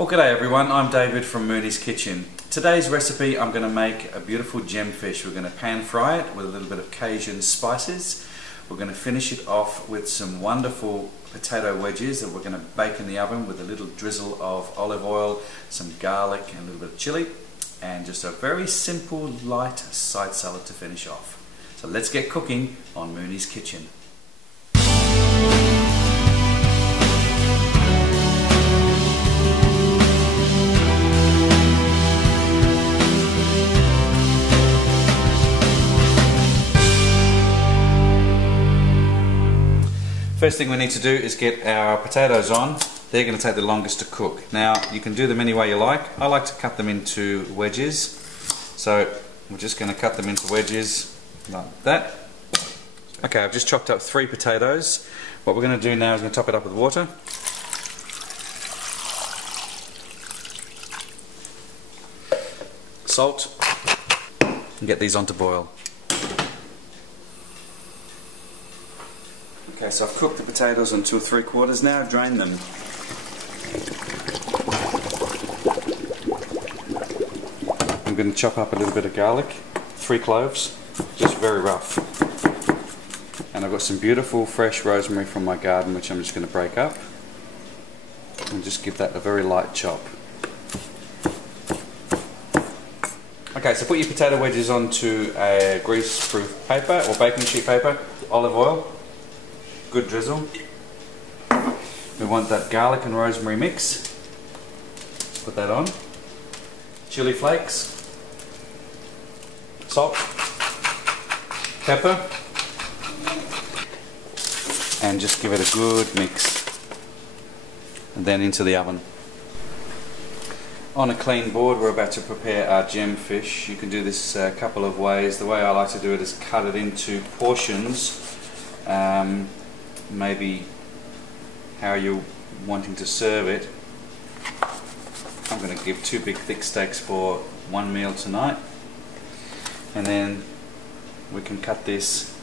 Well, g'day everyone, I'm David from Mooney's Kitchen. Today's recipe, I'm going to make a beautiful gemfish. We're going to pan fry it with a little bit of Cajun spices. We're going to finish it off with some wonderful potato wedges that we're going to bake in the oven with a little drizzle of olive oil, some garlic and a little bit of chili, and just a very simple light side salad to finish off. So let's get cooking on Mooney's Kitchen. First thing we need to do is get our potatoes on. They're going to take the longest to cook. Now you can do them any way you like. I like to cut them into wedges. So we're just going to cut them into wedges like that. Okay, I've just chopped up 3 potatoes. What we're going to do now is going to top it up with water. Salt. And get these on to boil. Okay, so I've cooked the potatoes on 2 3/4 now, drained them. I'm going to chop up a little bit of garlic, 3 cloves, just very rough. And I've got some beautiful fresh rosemary from my garden which I'm just going to break up and just give that a very light chop. Okay, so put your potato wedges onto a grease-proof paper or baking sheet paper, olive oil. Good drizzle. We want that garlic and rosemary mix. Put that on. Chili flakes. Salt. Pepper. And just give it a good mix. And then into the oven. On a clean board we're about to prepare our gemfish. You can do this a couple of ways. The way I like to do it is cut it into portions. Maybe how you're wanting to serve it. I'm going to give 2 big thick steaks for 1 meal tonight, and then we can cut this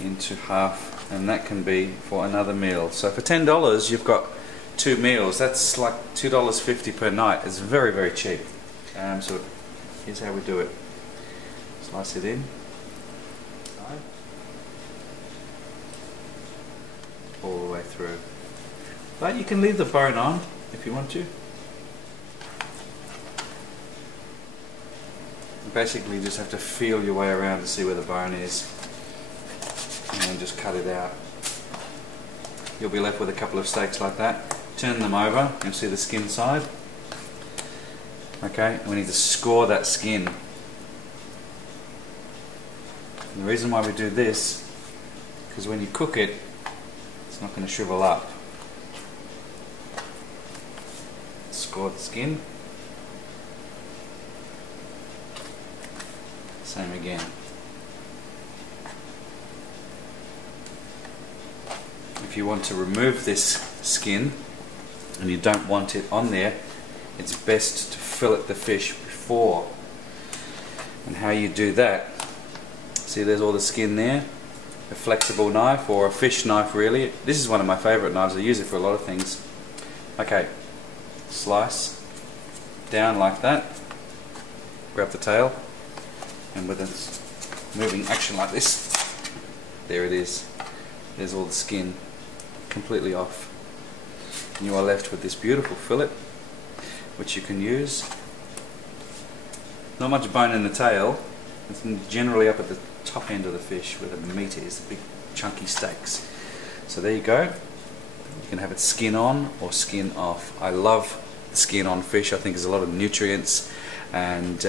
into half, and that can be for another meal. So for $10 you've got 2 meals. That's like $2.50 per night. It's very, very cheap. So here's how we do it. Slice it in. All the way through. But you can leave the bone on if you want to. You basically just have to feel your way around to see where the bone is and then just cut it out. You'll be left with a couple of steaks like that. Turn them over, you'll see the skin side. Okay, and we need to score that skin. And the reason why we do this, because when you cook it, it's not going to shrivel up. Score the skin. Same again. If you want to remove this skin and you don't want it on there, it's best to fillet the fish before. And how you do that, see there's all the skin there. A flexible knife or a fish knife really. This is one of my favourite knives. I use it for a lot of things. Okay, slice down like that. Grab the tail, and with a moving action like this, there it is. There's all the skin completely off. And you are left with this beautiful fillet, which you can use. Not much bone in the tail. It's generally up at the top end of the fish where the meat is, the big chunky steaks. So there you go. You can have it skin on or skin off. I love the skin on fish. I think there's a lot of nutrients and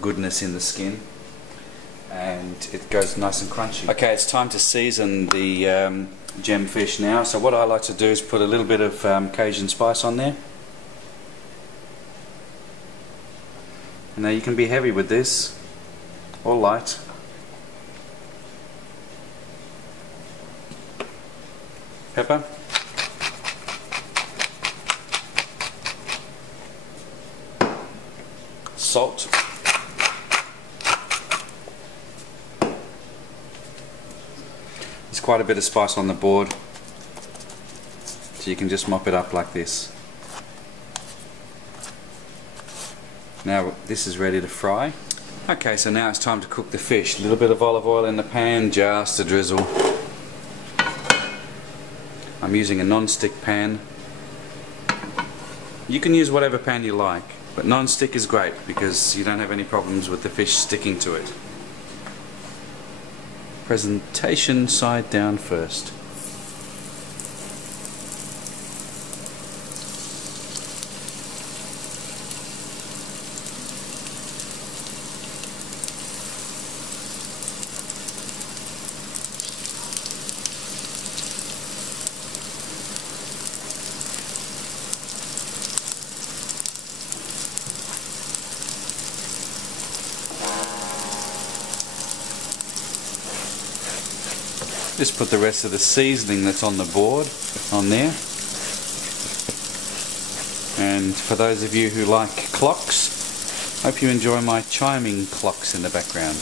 goodness in the skin, and it goes nice and crunchy. Okay, it's time to season the gemfish now. So what I like to do is put a little bit of Cajun spice on there. And now you can be heavy with this or light. Pepper. Salt. There's quite a bit of spice on the board, so you can just mop it up like this. Now this is ready to fry. Okay, so now it's time to cook the fish. A little bit of olive oil in the pan, just a drizzle. I'm using a non-stick pan. You can use whatever pan you like, but non-stick is great because you don't have any problems with the fish sticking to it. Presentation side down first. Just put the rest of the seasoning that's on the board on there. And for those of you who like clocks, hope you enjoy my chiming clocks in the background.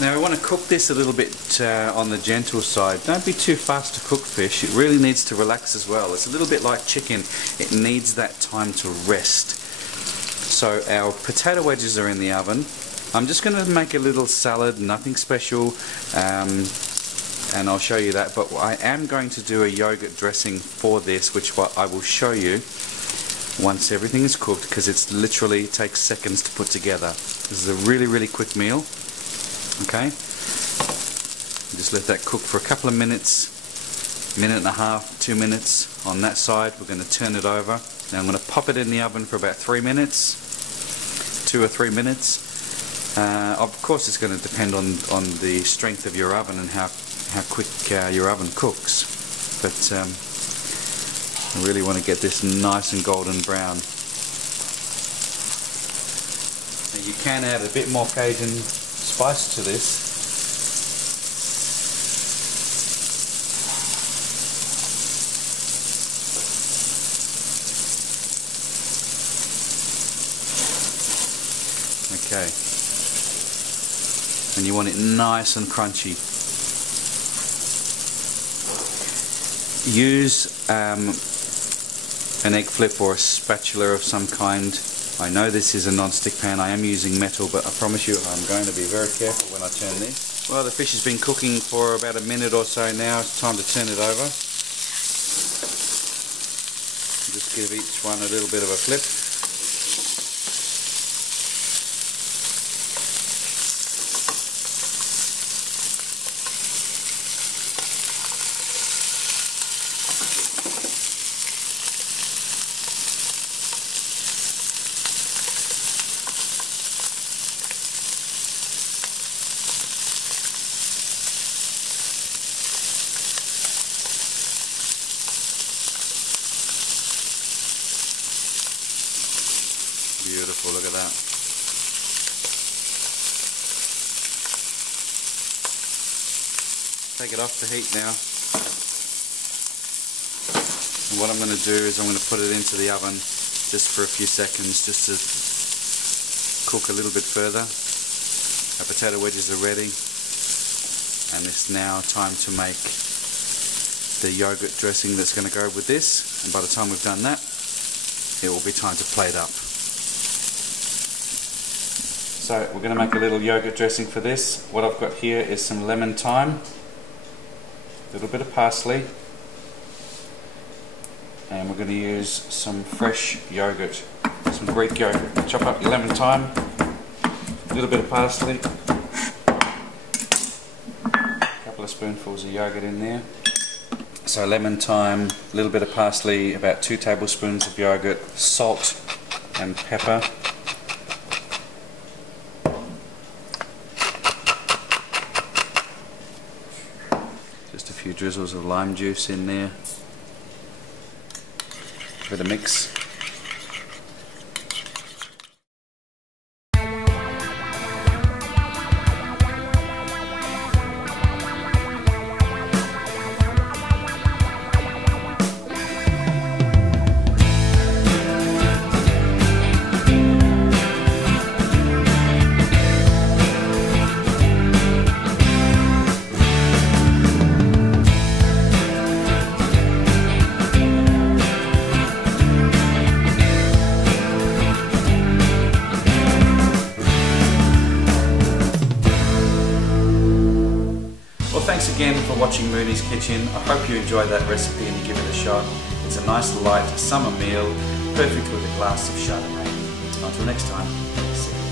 Now I want to cook this a little bit on the gentle side. Don't be too fast to cook fish. It really needs to relax as well. It's a little bit like chicken. It needs that time to rest. So our potato wedges are in the oven. I'm just going to make a little salad, nothing special, and I'll show you that. But I am going to do a yogurt dressing for this, which I will show you once everything is cooked, because it literally takes seconds to put together. This is a really quick meal. Okay, just let that cook for a couple of minutes, minute and a half, 2 minutes on that side. We're going to turn it over. Now I'm going to pop it in the oven for about 3 minutes, 2 or 3 minutes. Of course it's going to depend on the strength of your oven and how quick your oven cooks. But I really want to get this nice and golden brown. Now you can add a bit more Cajun spice to this. Okay, and you want it nice and crunchy. Use an egg flip or a spatula of some kind. I know this is a non-stick pan. I am using metal, but I promise you I'm going to be very careful when I turn this. Well, the fish has been cooking for about a minute or so now. It's time to turn it over. Just give each one a little bit of a flip. Beautiful, look at that. Take it off the heat now. And what I'm going to do is I'm going to put it into the oven just for a few seconds, just to cook a little bit further. Our potato wedges are ready, and it's now time to make the yogurt dressing that's going to go with this. And by the time we've done that, it will be time to plate up. So we're going to make a little yogurt dressing for this. What I've got here is some lemon thyme, a little bit of parsley, and we're going to use some fresh yogurt, some Greek yogurt. Chop up your lemon thyme, a little bit of parsley, a couple of spoonfuls of yogurt in there. So lemon thyme, a little bit of parsley, about 2 tablespoons of yogurt, salt and pepper. Just a few drizzles of lime juice in there. Give it a mix. Well, thanks again for watching Mooney's Kitchen. I hope you enjoyed that recipe and you give it a shot. It's a nice light summer meal, perfect with a glass of Chardonnay. Until next time, see you.